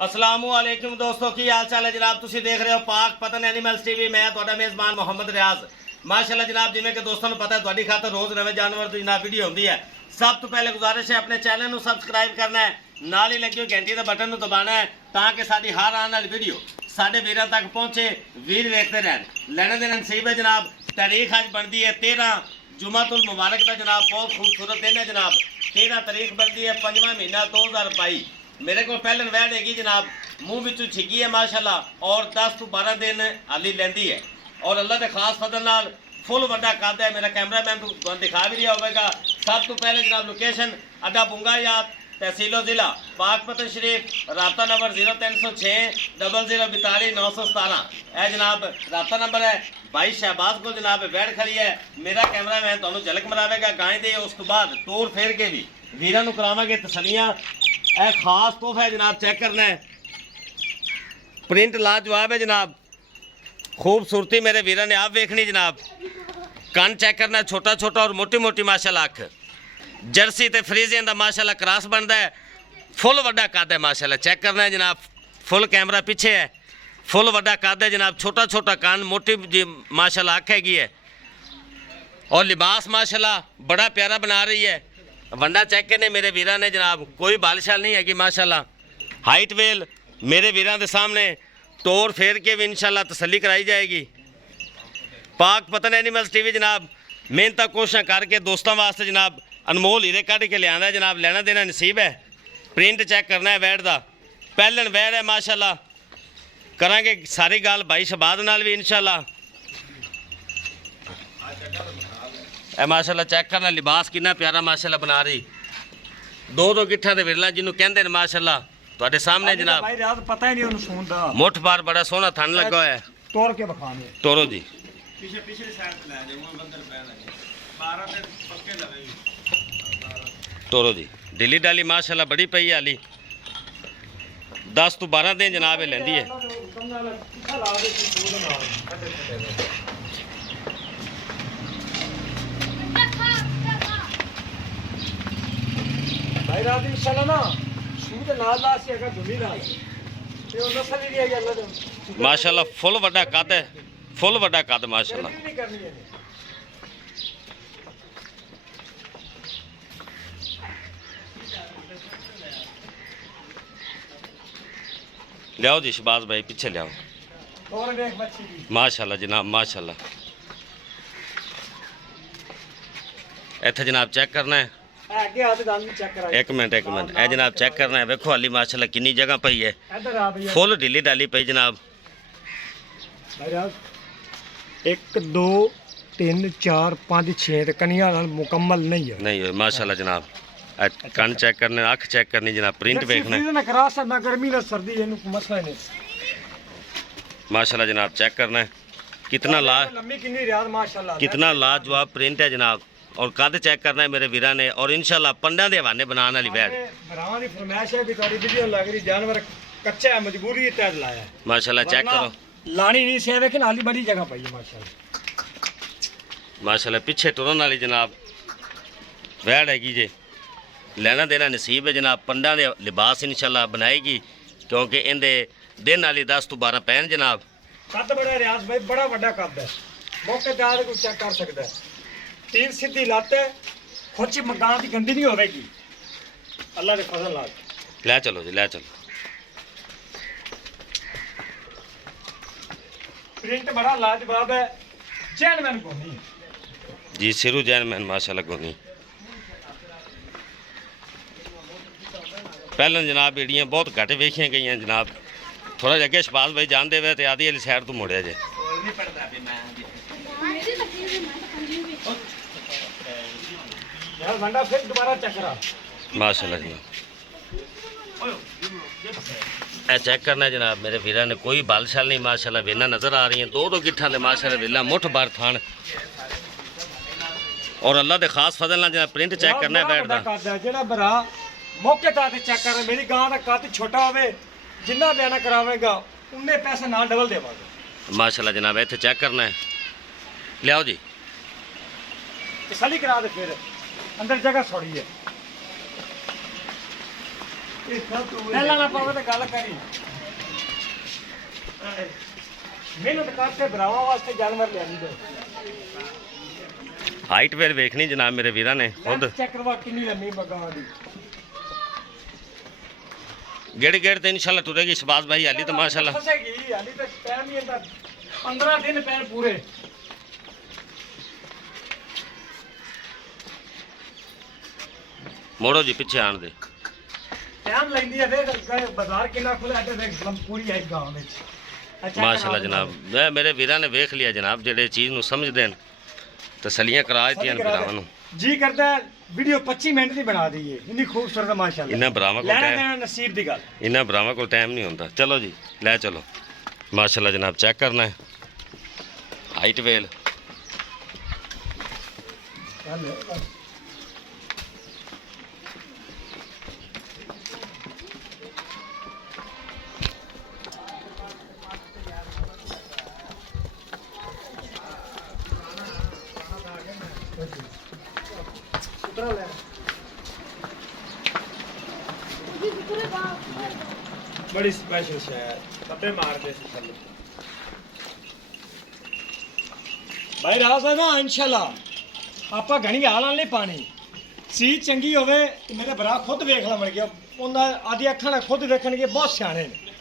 असलामुअलैकुम दोस्तों की हाल चाल है जनाब। तुम देख रहे हो पाक पतन एनिमल्स टीवी। मैं तुहाडा मेज़बान मोहम्मद रियाज। माशाअल्लाह जनाब, जिमें कि दोस्तों को पता है तुहाडी खातर रोज़ नवे जानवर की जनाब वीडियो होंदी है। सब तो पहले गुजारिश है अपने चैनल को सबसक्राइब करना है, नाल ही लगी हुई घंटी के बटन को दबाना है ताकि साडी हर आने वाली वीडियो साडे वीरां तक पहुँचे, वीर देखते रहन। लेने देने नसीब है जनाब। तारीख अज बनती है 13 जुमातुल मुबारक का जनाब। बहुत खूबसूरत दिन है जनाब। 13 तारीख बनती है 5वां महीना 2022। मेरे को पहले वैड हैगी जनाब, मुँह बिचू छिगी है माशाल्लाह, और 10 तो 12 दिन हाली लेंदी है। और अल्लाह के खास फजल नाल फुल वड्डा कद है। मेरा कैमरामैन तो दिखा भी रहा होगा। सब तो पहले जनाब लोकेशन अड्डा बुंगायात, तहसीलो ज़िला पाकपतन शरीफ, रबता नंबर 0306 0042 917। यह जनाब रबता नंबर है। भाई शहबाज को जनाब वैड खड़ी है। मेरा कैमरामैन तुहानू झलक मरावेगा गाय दे, उस तो बाद तोड़ फेर के भी वीरां नू करावांगे तसलियां। यह खास तोहफा है जनाब, चेक करना है। प्रिंट लाजवाब है जनाब, खूबसूरती मेरे वीरां ने आप वेखनी जनाब। कन चेक करना, छोटा छोटा और मोटी मोटी माशाल्लाह अख। जर्सी ते फ्रीजियन का माशाल्लाह क्रॉस बनता है। फुल वड्डा कद है माशाल्लाह, चेक करना है जनाब। फुल कैमरा पीछे है। फुल वड्डा कद है जनाब, छोटा छोटा कान, मोटी जी माशाल्लाह अख हैगी है। और लिबास माशाल्लाह बड़ा प्यारा बना रही है। वंडा चेक करने मेरे वीरां ने जनाब, कोई बालशाल नहीं हैगी माशाल्लाह। हाइट वेल मेरे वीरां के सामने तोड़ फेर के भी इंशाल्लाह तसल्ली कराई जाएगी। पाक पतन एनिमल्स टीवी जनाब मेहनत कोशिश करके दोस्तों वास्ते जनाब अनमोल हीरे कढ़ के लिया है जनाब। लेना देना नसीब है। प्रिंट चेक करना है वैड का, पहलन वैड है माशाल्लाह। करांगे सारी गल भाई शहबाज नाल भी इंशाल्लाह। माशाल्लाह चेक करना, लिबास कितना प्यारा माशाल्लाह बना रही। दो गिट्ठा दे विरला जिन्हों कहते हैं माशाल्लाह तुहाडे सामने जनाब। भाई रात पता ही नहीं उन्हें सून दा। मुठ बार बड़ा सोहना थन लगा हुआ है। तोड़ के बखाने तोरो जी। पीछे पिछली साइड पे ले जाओ, बंदर पैना 12 दिन पक्के लगे। तोरो जी ढिली डाली माशाल्लाह बड़ी पई है हाली। 10 तो 12 दिन जनाब लेंदी है। भाई रात इंशाल्लाह ना सूद नाल ला से अगर धुली ला ते ओ नस्ल ही है अल्लाह दे माशाल्लाह। फुल वड्डा कद है, फुल वड्डा कद माशाल्लाह। नहीं करनी है। लियाओ जी शहबाज भाई पीछे लियाओ। और देख बच्ची की माशाल्लाह जनाब माशाल्लाह। इत्थे जनाब चेक करना है। आगे हाथ दान भी चेक करा। एक मिनट ए जनाब चेक करना है। वेखो हाली माशाल्लाह किन्नी जगह पई है। इधर आ भैया। फुल ढीली डाली पई जनाब। भाई रात 1 2 3 4 5 6 ते कनिया नाल मुकम्मल नहीं है। नहीं माशाल्लाह जनाब। कन चेक करने, अख चेक करनी जनाब, प्रिंट देखना है ना क्रास ना गर्मी ना सर्दी इनु मसला नहीं माशाल्लाह जनाब। चेक करना है कितना लंबी किन्नी रियाज माशाल्लाह। कितना लाजवाब प्रिंट है जनाब। और कद चेक करना है मेरे वीरां ने। और इंशाल्लाह पंडा दे हवाने बनाने वाली वैड। भरावां दी फरमाइश है भी थोड़ी वीडियो लग रही, जानवर कच्चा है, मजबूरी है तैयार लाया है माशाल्लाह। चेक करो लानी नहीं से लेकिन हाली बड़ी जगह पाई है माशाल्लाह। माशाल्लाह पीछे टुरन वाली जनाब वैड हैगी जे। लेना देना नसीब है जनाब। पंडा दे लिबास इंशाल्लाह बनाएगी क्योंकि इहदे दिन वाली 10 तो 12 पैन जनाब। कद बड़ा रियाज भाई, बड़ा वड्डा कद है। मौके ते आके कोई चेक कर सकता है। 3 सीधी लात है, खोची मकान की गंदी नहीं होगी अल्लाह के फजल नाल। ले चलो जी ले चलो। प्रिंट बड़ा लाजवाब है। चैनमैन को नहीं जी, सिरू जैनमैन माशाल्लाह को नहीं। पहले जनाब एड़ियाँ बहुत घट वेखिया गई जनाब। थोड़ा जहा अगे शहबाज भाई जान दे ते आदि वाली साइड तो मुड़िया जे। यार बंदा फिर दोबारा चकरा माशाल्लाह जनाब। ए चेक करना है जनाब मेरे वीरां ने, कोई बालशाल नहीं माशाल्लाह। वेना नज़र आ रही हैं दो गिट्ठा ने माशाल्लाह। वेला मुठ बार थान और अल्लाह के खास फजल नाल जनाब प्रिंट चेक करना है बैठ दा। जेड़ा भरा मौके ते चेक कर। मेरी गां दा कद छोटा होवे, जिन्ना बयाना करावेगा उन्ने पैसे ना डबल देवांगे माशाल्लाह जनाब। इत्थे चेक करना है, लियाओ जी तसल्ली करा दे। फिर अंदर जगह थोड़ी है। ਪਹਿਲਾਂ ਨਾ ਪਾਵੇ ਤੇ ਗੱਲ ਕਰੀ ਮਿਹਨਤ ਕਰਕੇ ਭਰਾਵਾਂ ਵਾਸਤੇ ਜਾਨਵਰ ਲਿਆਂਦੀ ਦੇ ਹਾਈਟ ਵੇਲ ਵੇਖਣੀ ਜਨਾਬ ਮੇਰੇ ਵੀਰਾਂ ਨੇ ਖੁਦ ਚੈੱਕ ਕਰਵਾ ਕਿੰਨੀ ਲੰਮੀ ਮਗਾਂ ਦੀ ਗੇੜ ਗੇੜ ਤੇ ਇਨਸ਼ਾਅੱਲਾ ਟੁਰੇਗੀ ਸ਼ਬਾਜ਼ ਭਾਈ ਹਾਲੀ ਤਾਂ ਮਾਸ਼ਾਅੱਲਾ ਫਸੇਗੀ ਹਾਲੀ ਤੱਕ ਟਾਈਮ ਹੀ ਇਹਦਾ 15 ਦਿਨ ਪੈਣ ਪੂਰੇ ਮੋੜੋ ਜੀ ਪਿੱਛੇ ਆਣ ਦੇ ਟਾਈਮ ਲੈਂਦੀ ਹੈ ਦੇਖ ਬਾਜ਼ਾਰ ਕਿੰਨਾ ਖੁੱਲਾ ਹੈ ਦੇਖ ਪੂਰੀ ਆਈ ਗਾਂ ਵਿੱਚ ਅੱਛਾ ਮਾਸ਼ਾਅੱਲਾ ਜਨਾਬ ਮੈਂ ਮੇਰੇ ਵੀਰਾਂ ਨੇ ਵੇਖ ਲਿਆ ਜਨਾਬ ਜਿਹੜੇ ਚੀਜ਼ ਨੂੰ ਸਮਝਦੇ ਨੇ ਤਸੱਲੀਆਂ ਕਰਾ ਦਿੱਤੀਆਂ ਨੇ ਭਰਾਵਾਂ ਨੂੰ ਜੀ ਕਰਦਾ ਵੀਡੀਓ 25 ਮਿੰਟ ਦੀ ਬਣਾ ਦਈਏ ਇੰਨੀ ਖੂਬਸੂਰਤ ਮਾਸ਼ਾਅੱਲਾ ਇਹਨਾਂ ਭਰਾਵਾਂ ਕੋਲ ਲੈਣਾ ਟਾਈਮ ਦੇਣਾ ਨਸੀਬ ਦੀ ਗੱਲ ਇਹਨਾਂ ਭਰਾਵਾਂ ਕੋਲ ਟਾਈਮ ਨਹੀਂ ਹੁੰਦਾ ਚਲੋ ਜੀ ਲੈ ਚਲੋ ਮਾਸ਼ਾਅੱਲਾ ਜਨਾਬ ਚੈੱਕ ਕਰਨਾ ਹੈ ਹਾਈਟ ਵੇਲ ਬੜੀ ਸਪੈਸ਼ਲ ਸ਼ੈ ਪੱਤੇ ਮਾਰਦੇ ਸੀ ਥੱਲੇ ਭਾਈ ਰਾਸ ਹੈ ਨਾ ਇਨਸ਼ਾਅੱਲਾ ਆਪਾਂ ਘਣੀ ਹਾਲਾਂ ਲਈ ਪਾਣੀ ਸੀ ਚੰਗੀ ਹੋਵੇ ਤੇ ਮੇਰੇ ਭਰਾ ਖੁਦ ਵੇਖ ਲਵਣ ਗਿਆ ਉਹਨਾਂ ਆਦੀ ਅੱਖਾਂ ਨਾਲ ਖੁਦ ਵੇਖਣਗੇ ਬਹੁਤ ਸਿਆਣੇ ਨੇ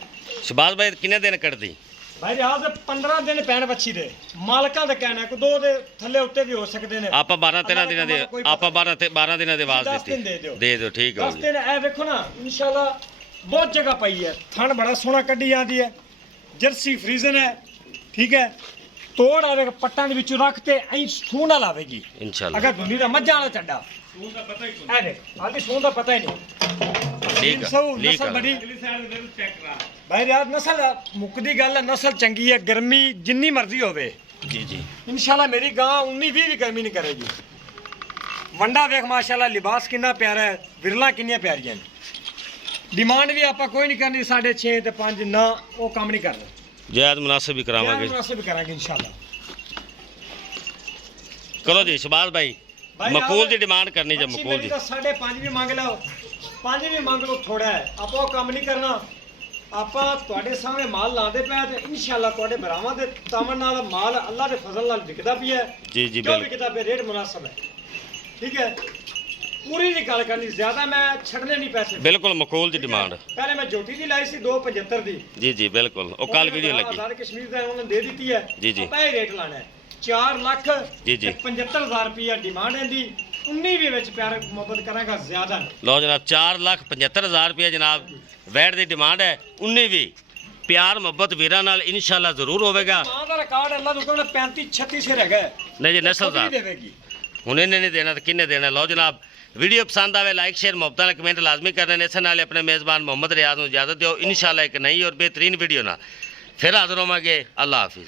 ਸ਼ਬਾਜ਼ ਭਾਈ ਕਿੰਨੇ ਦਿਨ ਕੱਢਦੀ ਭਾਈ ਰਾਸ 15 ਦਿਨ ਪੈਣ ਬੱਚੀ ਦੇ ਮਾਲਕਾਂ ਦਾ ਕਹਿਣਾ ਕਿ ਦੋ ਦੇ ਥੱਲੇ ਉੱਤੇ ਵੀ ਹੋ ਸਕਦੇ ਨੇ ਆਪਾਂ 12-13 ਦਿਨਾਂ ਦੇ ਆਪਾਂ 12 ਦਿਨਾਂ ਦੇ ਆਵਾਜ਼ 10 ਦਿਨ ਦਿੱਤੀ ਦੇ ਦਿਓ ਦੇ ਦਿਓ ਠੀਕ ਹੋ 10 ਦਿਨ ਇਹ ਵੇਖੋ ਨਾ ਇਨਸ਼ਾਅੱਲਾ ਬਹੁਤ ਜਗ੍ਹਾ ਪਈ ਹੈ ਥਣ ਬੜਾ ਸੋਹਣਾ ਕੱਢੀ ਜਾਂਦੀ ਹੈ ਜਰਸੀ ਫਰੀਜ਼ਨ ਹੈ ਠੀਕ ਹੈ ਤੋੜ ਆਵੇ ਪੱਟਾਂ ਦੇ ਵਿੱਚੋਂ ਰੱਖ ਤੇ ਐਂ ਸੂਹ ਨਾਲ ਆਵੇਗੀ ਇਨਸ਼ਾਅੱਲਾ ਅਗਰ ਦੁਨੀ ਦਾ ਮੱਝਾਂ ਵਾਲਾ ਚੱਡਾ ਸੂਹ ਦਾ ਪਤਾ ਹੀ ਕੋਈ ਇਹ ਦੇਖ ਆਦੀ ਸੂਹ ਦਾ ਪਤਾ ਹੀ ਨਹੀਂ ਲੀਕ ਲੀਕ ਨਸਲ ਬੜੀ ਭਾਈ ਰਿਆਦ ਨਸਲ ਮੁੱਕਦੀ ਗੱਲ ਹੈ ਨਸਲ ਚੰਗੀ ਹੈ ਗਰਮੀ ਜਿੰਨੀ ਮਰਜ਼ੀ ਹੋਵੇ ਜੀ ਜੀ ਇਨਸ਼ਾਅੱਲਾ ਮੇਰੀ ਗਾਂ 19 20 ਵੀ ਗਰਮੀ ਨਹੀਂ ਕਰੇਗੀ ਵੰਡਾ ਵੇਖ ਮਾਸ਼ਾਅੱਲਾ ਲਿਬਾਸ ਕਿੰਨਾ ਪਿਆਰਾ ਹੈ ਵਿਰਲਾ ਕਿੰਨੀਆਂ ਪਿਆਰੀਆਂ ਨੇ ਡਿਮਾਂਡ ਵੀ ਆਪਾਂ ਕੋਈ ਨਹੀਂ ਕਰਨੀ 6.5 ਤੇ 5 ਨਾ ਉਹ ਕੰਮ ਨਹੀਂ ਕਰਨਾ ਜਾਇਜ਼ ਮੁਨਾਸਿਬ ਵੀ ਕਰਾਵਾਂਗੇ ਮੁਨਾਸਿਬ ਕਰਾਂਗੇ ਇਨਸ਼ਾਅੱਲਾ ਕਰੋ ਜੀ ਸ਼ਬਾਜ਼ ਭਾਈ ਮਕੂਲ ਦੀ ਡਿਮਾਂਡ ਕਰਨੀ ਜੇ ਮਕੂਲ ਦੀ 5.5 ਵੀ ਮੰਗ ਲਓ 5 ਵੀ ਮੰਗ ਲਓ ਥੋੜਾ ਹੈ ਆਪਾਂ ਉਹ ਕੰਮ ਨਹੀਂ ਕਰਨਾ ਆਪਾਂ ਤੁਹਾਡੇ ਸਾਹਮਣੇ ਮਾਲ ਲਾਉਂਦੇ ਪਿਆ ਤੇ ਇਨਸ਼ਾਅੱਲਾ ਤੁਹਾਡੇ ਭਰਾਵਾਂ ਦੇ ਤਾਮਨ ਨਾਲ ਮਾਲ ਅੱਲਾ ਦੇ ਫਜ਼ਲ ਨਾਲ ਵਿਕਦਾ ਪਿਆ ਜੀ ਜੀ ਜੋ ਵਿਕਦਾ ਪਿਆ ਰੇਟ ਮੁਨਾਸਬ ਹੈ ਠੀਕ ਹੈ ਪੂਰੀ ਦੀ ਗੱਲ ਕਰਨੀ ਜ਼ਿਆਦਾ ਮੈਂ ਛੱਡਨੇ ਨਹੀਂ ਪੈਸੇ ਬਿਲਕੁਲ ਮਕੂਲ ਦੀ ਡਿਮਾਂਡ ਪਹਿਲੇ ਮੈਂ ਝੋਟੀ ਦੀ ਲਾਈ ਸੀ 275 ਦੀ ਜੀ ਜੀ ਬਿਲਕੁਲ ਉਹ ਕੱਲ ਵੀਡੀਓ ਲੱਗੀ ਆਜ਼ਾਦ ਕਸ਼ਮੀਰ ਦਾ ਉਹਨਾਂ ਨੇ ਦੇ ਦਿੱਤੀ ਹੈ ਜੀ ਜੀ ਆਪਾਂ ਇਹ ਰੇਟ ਲਾਣਾ ਹੈ 4 ਲੱਖ ਜੀ ਜੀ 75000 ਰੁਪਇਆ ਡਿਮਾਂਡ ਹੈ ਦੀ 19 ਵੀ ਵਿੱਚ ਪਿਆਰ ਮੁਹੱਬਤ ਕਰਾਂਗਾ ਜ਼ਿਆਦਾ ਲਓ ਜਨਾਬ 4,75,000 ਰੁਪਏ ਜਨਾਬ ਵੈਟ ਦੀ ਡਿਮਾਂਡ ਹੈ 19 ਵੀ ਪਿਆਰ ਮੁਹੱਬਤ ਵੀਰਾਂ ਨਾਲ ਇਨਸ਼ਾਅੱਲਾ ਜ਼ਰੂਰ ਹੋਵੇਗਾ ਮਾਂ ਦਾ ਰਿਕਾਰਡ ਅੱਲਾ ਤੋਂ ਕਹਿੰਦਾ 35 36 ਸਿਰ ਹੈਗਾ ਨਹੀਂ ਜੀ ਨਸਲਦਾਰ ਦੇਵੇਗੀ ਹੁਣ ਇਹਨੇ ਨਹੀਂ ਦੇਣਾ ਤਾਂ ਕਿੰਨੇ ਦੇਣਾ ਲਓ ਜਨਾਬ ਵੀਡੀਓ ਪਸੰਦ ਆਵੇ ਲਾਈਕ ਸ਼ੇਅਰ ਮੁਹੱਬਤ ਨਾਲ ਕਮੈਂਟ ਲਾਜ਼ਮੀ ਕਰਨੇ ਨੇ ਇਸ ਨਾਲ ਆਪਣੇ ਮੇਜ਼ਬਾਨ ਮੁਹੰਮਦ ਰਿਆਜ਼ ਨੂੰ ਇਜਾਜ਼ਤ ਦਿਓ ਇਨਸ਼ਾਅੱਲਾ ਇੱਕ ਨਈ ਔਰ ਬਿਹਤਰੀਨ ਵੀਡੀਓ ਨਾਲ ਫਿਰ ਹਾਜ਼ਰ ਹੋਵਾਂਗੇ ਅੱਲਾ ਹਾਫਿਜ਼